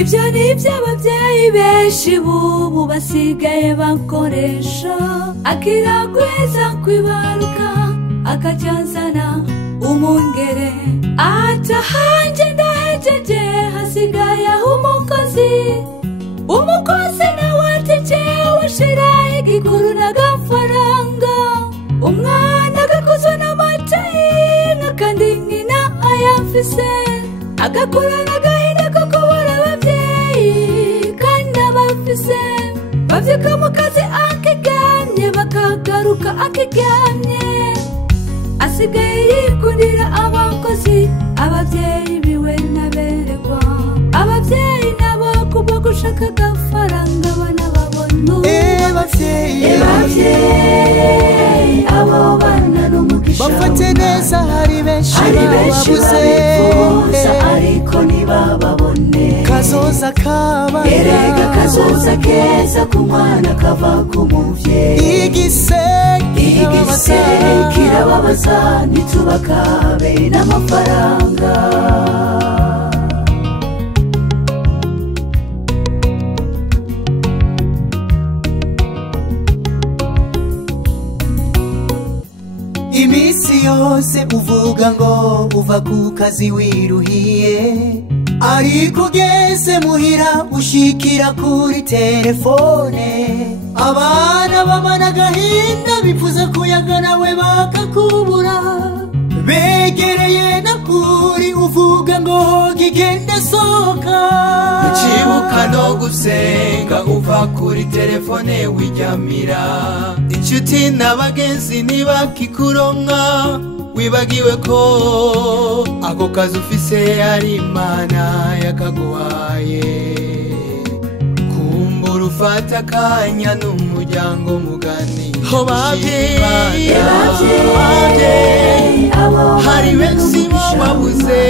ibyo ni iby'ababyeyi benshi bubu basigaye bakoresha akiragwiza kwibaruka akajyanzana umungere atahanje ndahejeje hasigaye umukozi nawe ategewe shira igikuru n'agafaranga umwana agakuzwa n'amata y'inka kandi nyina ayafise agakura n'agahinda ko kubura ababyeyi kandi abafise bavyuka mu kazi akiryamye bakagaruka akiryamye asigaye yikundira abakozi ababyeyi biwe naberegwa ababyeyi nabo kubwo gushaka agafaranga bana babona ababyeyi abo bana n'umugisha bafate neza hari benshi babuze ariko ntibababone kazoza kabana erega kazoza keza ku mwana kava ku muvyeyi igise kirababaza ntitubakabe n'amafaranga imisi yose uvuga ngo uva ku kazi wiruhiye ariko ugeze muhira ushikira kuri telefone abana bamana agahinda bifuza kuyaga nawe bakakubura begereye nakuri uvuga ngo kigende soka ucibuka no gusenga uva kuri telefone wiryamira inshuti n'abagenzi ntibakikuronka wibagiwe ko ako kazi ufise ari Imana yakaguhaye kumbura ufata akanya n'umuryango mugani babyeyi hari benshi babuze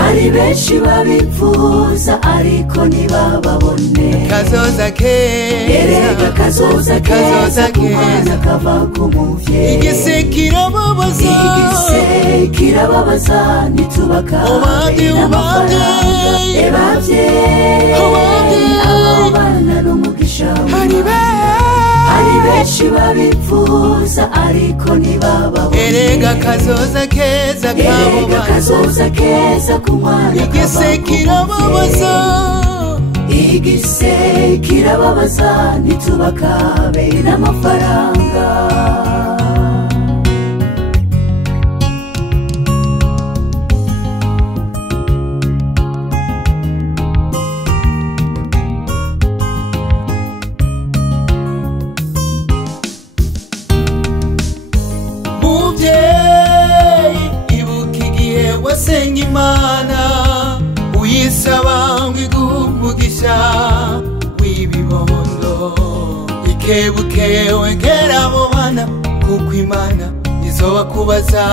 hari benshi babipfuza ariko ntibababone kazoza keza erega kazoza keza kumwana kava ku muvyeyi igise kirababaza ntitubakabe n'amafaranga ababyeyi abo bana n'umugisha hari benshi babipfuza ariko ntibababone erega kazoza keza ku mwana igise kirababaza ntitubakabe n'amafaranga wasenga Imana uyisaba ngo igumugisha w'ibibondo ikebuke wegera abo bana kuko Imana izobakubaza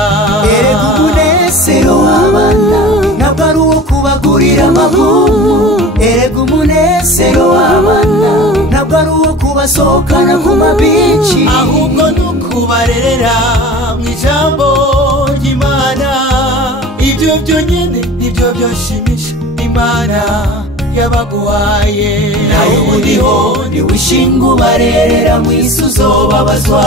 erega umunezero w'abana ntabwo ari uwo kubagurira amahumu erega umunezero w'abana ntabwo ari uwo kubasohokana ku mabici ahubwo ni ukubarerera mu ijambo ry'Imana ibyo byonyine nibyo byoshimisha Imana yabaguhaye nawe uriho niwishinga ubarerera mu isi uzobabazwa